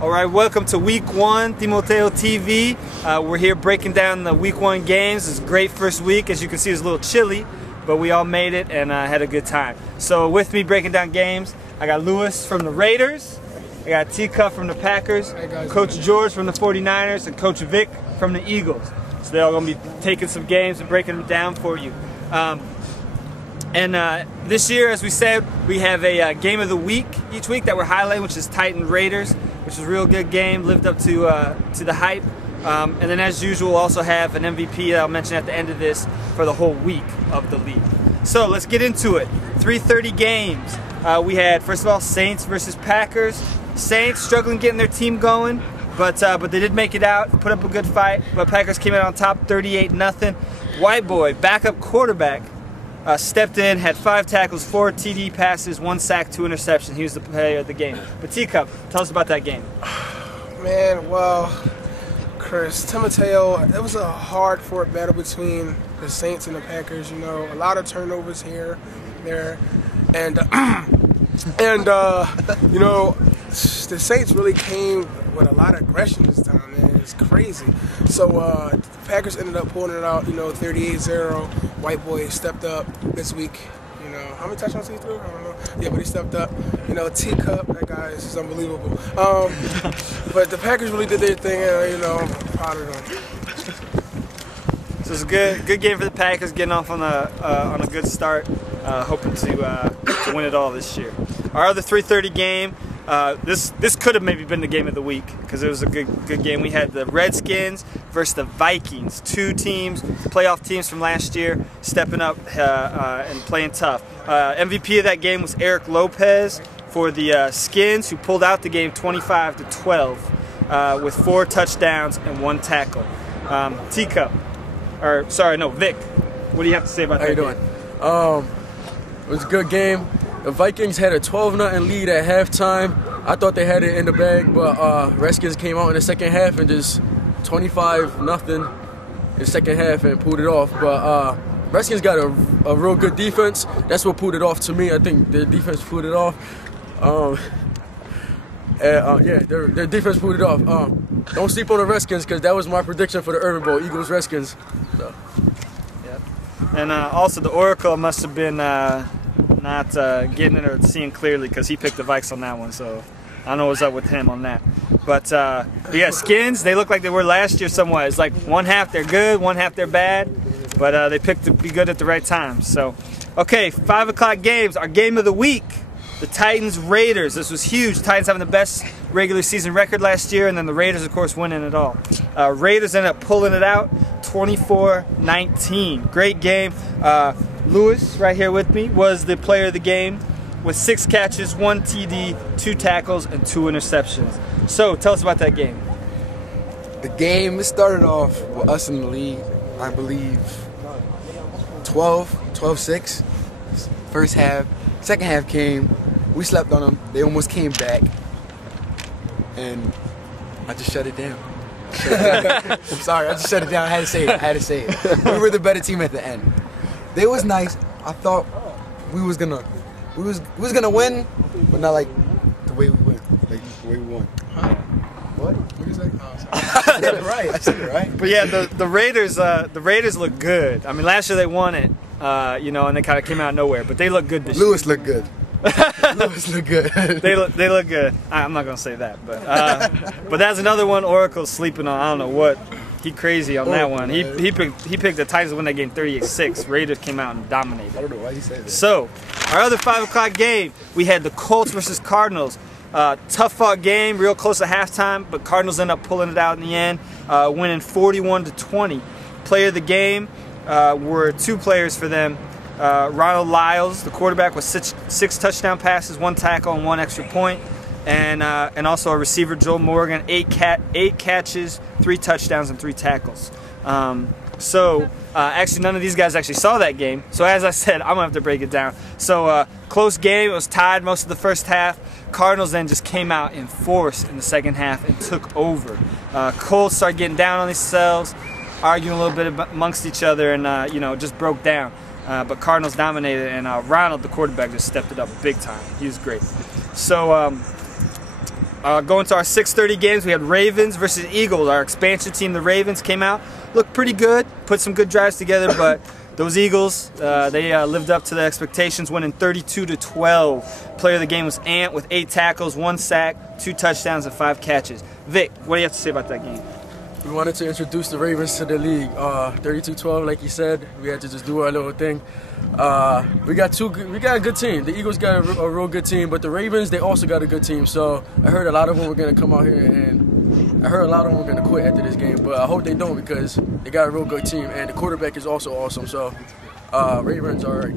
All right, welcome to Week 1, Timoteo TV. We're here breaking down the Week 1 games. It's a great first week. As you can see, it's a little chilly, but we all made it and had a good time. So with me breaking down games, I got Lewis from the Raiders, I got Teacup from the Packers, Coach George from the 49ers, and Coach Vic from the Eagles. So they're all going to be taking some games and breaking them down for you. This year, as we said, we have a game of the week each week that we're highlighting, which is Titans Raiders, which is a real good game, lived up to the hype. And then as usual, we'll also have an MVP that I'll mention at the end of this for the whole week of the league. So let's get into it. 3:30 games. We had, first of all, Saints versus Packers. Saints struggling getting their team going, but they did make it out, put up a good fight. But Packers came out on top 38-0. White boy, backup quarterback, stepped in, had 5 tackles, 4 TD passes, 1 sack, 2 interceptions. He was the player of the game. But Teacup, tell us about that game. Man, well, Chris, Timoteo, it was a hard-fought battle between the Saints and the Packers. You know, a lot of turnovers here, there, and you know, the Saints really came with a lot of aggression this time, man. It's crazy. So the Packers ended up pulling it out, you know, 38-0. White boy stepped up this week. You know, how many touchdowns he threw? I don't know. Yeah, but he stepped up. You know, Teacup, that guy is unbelievable. But the Packers really did their thing, and, you know, I'm proud of them. So it's a good game for the Packers, getting off on a good start, hoping to win it all this year. Our other 3:30 game. This could have maybe been the game of the week because it was a good game. We had the Redskins versus the Vikings, 2 teams, playoff teams from last year, stepping up and playing tough. MVP of that game was Eric Lopez for the Skins, who pulled out the game 25-12 with 4 touchdowns and 1 tackle. Teacup, or sorry, no, Vic. What do you have to say about that game? How you doing? It was a good game. The Vikings had a 12-0 lead at halftime. I thought they had it in the bag, but Redskins came out in the second half and just 25-0 in the second half and pulled it off. But Redskins got a real good defense. That's what pulled it off to me. I think their defense pulled it off. Yeah, their defense pulled it off. Don't sleep on the Redskins because that was my prediction for the Urban Bowl, Eagles-Redskins. So. Yep. And also the Oracle must have been not getting it or seeing clearly because he picked the Vikes on that one, so I don't know what's up with him on that. But yeah, Skins, they look like they were last year somewhat. It's like one half they're good, one half they're bad, but they picked to be good at the right time. So, okay, 5 o'clock games, our game of the week, the Titans Raiders. This was huge. Titans having the best regular season record last year, and then the Raiders, of course, winning it all. Raiders ended up pulling it out 24-19. Great game. Lewis, right here with me, was the player of the game with 6 catches, 1 TD, 2 tackles, and 2 interceptions. So, tell us about that game. The game, it started off with us in the lead, I believe, 12-6. First half. Second half came. We slept on them. They almost came back. And I just shut it down. I'm sorry, I just shut it down. I had to say it. We were the better team at the end. They was nice. I thought we was gonna win, but not like the way we went. Like the way we won. Huh? What? What did you say? I said it right. I said it right. But yeah, the Raiders look good. I mean, last year they won it, you know, and they kind of came out of nowhere. But they look good this year. Lewis looked good. Lewis looked good. They look good. I'm not gonna say that, but that's another one Oracle's sleeping on. I don't know what. He crazy on that one. He picked the Titans to win that game 38-6. Raiders came out and dominated. I don't know why you say that. So, our other 5 o'clock game, we had the Colts versus Cardinals. Tough fought game, real close at halftime, but Cardinals end up pulling it out in the end, winning 41-20. Player of the game were 2 players for them. Ronald Lyles, the quarterback, with 6 touchdown passes, 1 tackle, and 1 extra point. And also a receiver, Joel Morgan, 8 catches, 3 touchdowns, and 3 tackles. Actually, none of these guys actually saw that game. So as I said, I'm going to have to break it down. So close game. It was tied most of the first half. Cardinals then just came out in force in the second half and took over. Colts started getting down on themselves, arguing a little bit amongst each other, and you know, just broke down. But Cardinals dominated, and Ronald, the quarterback, just stepped it up big time. He was great. So Going to our 6:30 games, we had Ravens versus Eagles. Our expansion team, the Ravens, came out, looked pretty good, put some good drives together, but those Eagles, they lived up to the expectations, winning 32-12. Player of the game was Ant with 8 tackles, 1 sack, 2 touchdowns, and 5 catches. Vic, what do you have to say about that game? We wanted to introduce the Ravens to the league. 32-12, like you said, we had to just do our little thing. We got a good team. The Eagles got a real good team, but the Ravens, they also got a good team. So I heard a lot of them were gonna come out here, and I heard a lot of them were gonna quit after this game. But I hope they don't, because they got a real good team, and the quarterback is also awesome. So Ravens, all right.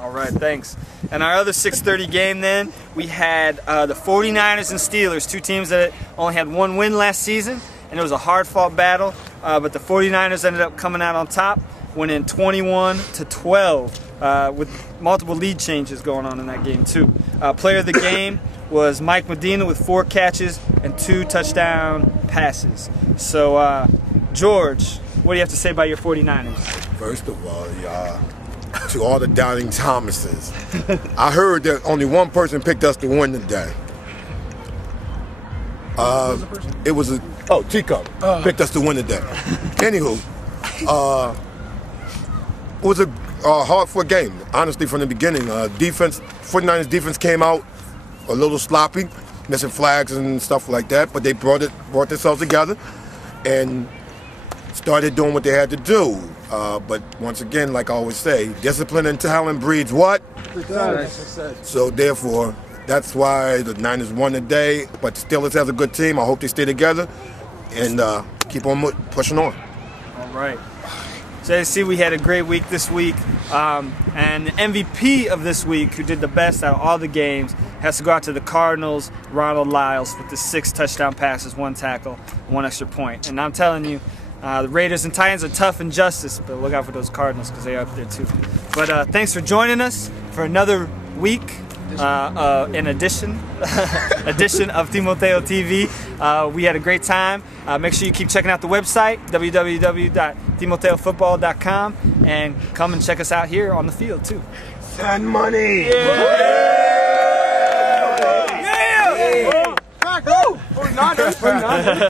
All right, thanks. And our other 6:30 game then, we had the 49ers and Steelers, 2 teams that only had 1 win last season, and it was a hard-fought battle, but the 49ers ended up coming out on top, winning 21-12 with multiple lead changes going on in that game too. Player of the game was Mike Medina with 4 catches and 2 touchdown passes. So, George, what do you have to say about your 49ers? First of all, to all the doubting Thomases, I heard that only one person picked us to win today. It was Teacup picked us to win today. Anywho, it was a hard-fought game, honestly, from the beginning. 49ers defense came out a little sloppy, missing flags and stuff like that, but they brought themselves together and started doing what they had to do. But once again, like I always say, discipline and talent breeds what? So therefore, that's why the Niners won today. But Steelers has a good team. I hope they stay together and keep on pushing on. All right. So you see, we had a great week this week. And the MVP of this week, who did the best out of all the games, has to go out to the Cardinals, Ronald Lyles, with the 6 touchdown passes, 1 tackle, 1 extra point. And I'm telling you, the Raiders and Titans are tough in justice, but look out for those Cardinals because they are up there too. But thanks for joining us for another week, in edition of Timoteo TV. We had a great time. Make sure you keep checking out the website, www.timoteofootball.com, and come and check us out here on the field too. Send money! Yeah!